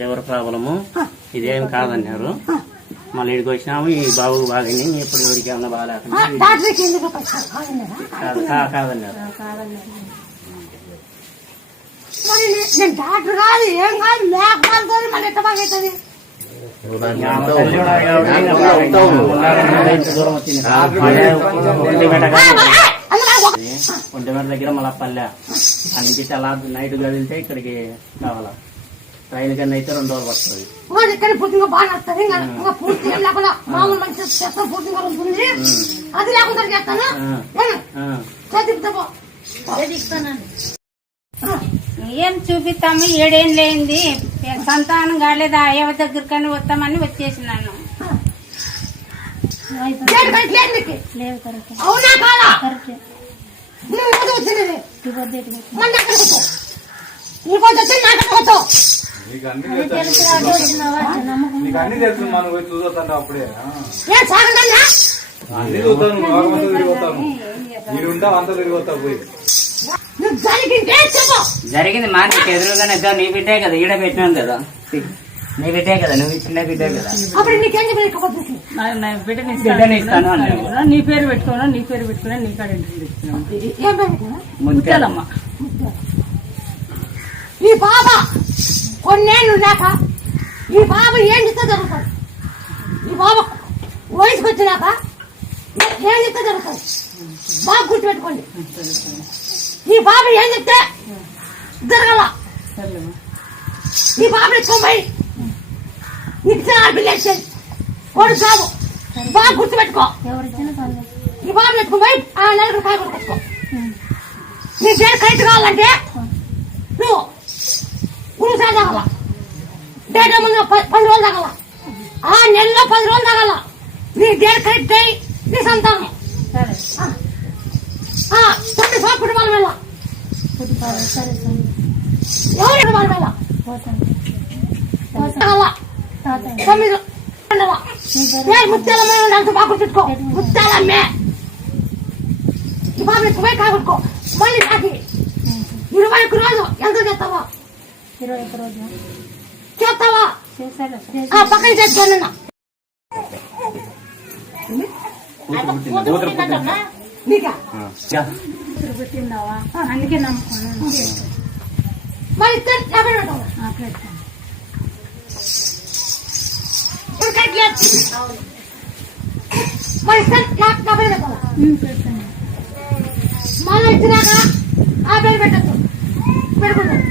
Liver problem ఇదేం కాదన్నారు. మళ్ళీ ఇక్కడికి వచ్చినాము. ఈ బాబుకు బాగాని ఇప్పుడు ఎవరికి ఏమన్నా బాగాలేకుండా కాదన్నారు. ఒంటిమేట దగ్గర మళ్ళా పల్లె నుంచి అలా నైట్ కదిలితే ఇక్కడికి కావాలా. ట్రైన్ కన్నా అయితే 2 రోజులు పడుతుంది. ఏం చూపిస్తాము, 7 ఏళ్ళు అయింది, సంతానం కాలేదు. అయ్యవ దగ్గరకని వస్తామని వచ్చేసినాను. జరిగింది మా నీకు ఎదురుగానే నీ బిడ్డే కదా, ఈడ పెట్టినాను కదా, నీ బిడ్డే కదా, నువ్వు చిన్న బిడ్డే కదా, బిడ్డని ఇస్తాను అన్నా. నీ పేరు పెట్టుకున్నా, నీ పేరు పెట్టుకున్నా, నీ కాడ ముత్యాలమ్మ. ఈ బాబా కొన్నేళ్ళు లేక ఈ బాబా ఏం చెప్తే జరుగుతుంది. ఈ బాబా వయసుకు వచ్చినాక ఏం చెప్తే జరుగుతుంది. బాగా గుర్తుపెట్టుకోండి. ఈ బాబా ఏం చెప్తే జరగల. ఈ బాబా ఎత్తుకోబోయి నీకు ఆడపిల్ల వేసేది వాడు బాబు బాగా గుర్తుపెట్టుకో. ఈ బాబా ఎత్తుకోబోయి ఆ నలుగురు కాయ కొట్టుకో. నీ పేరు కరెక్ట్ కావాలంటే నువ్వు గురుసారి తగల, డేట్ ముందు 10 రోజులు తగల, ఆ నెలలో 10 రోజులు తగల. నీ డేట్ కరెక్ట్ అయ్యి నీ సంతానం 9 కుటుంబాల వెళ్ళ, ఎవరి కుటుంబాల వెళ్ళ 9 ముత్యాలమ్మ బాగా చుట్టుకో. ముత్యాలమ్మే ఈ బాబు ఎక్కువ కాకొట్టుకో. మళ్ళీ నాకు 21 రోజు ఎంత చేస్తావా? 21 రోజు చేస్తావా? పక్కన చేసుకోనన్నా పుట్టిందావా, అందుకే నమ్ముకున్నాను. మరి మళ్ళీ ఇచ్చినాక ఆ పేరు పెట్టచ్చు. పెట్టుకుంటాను.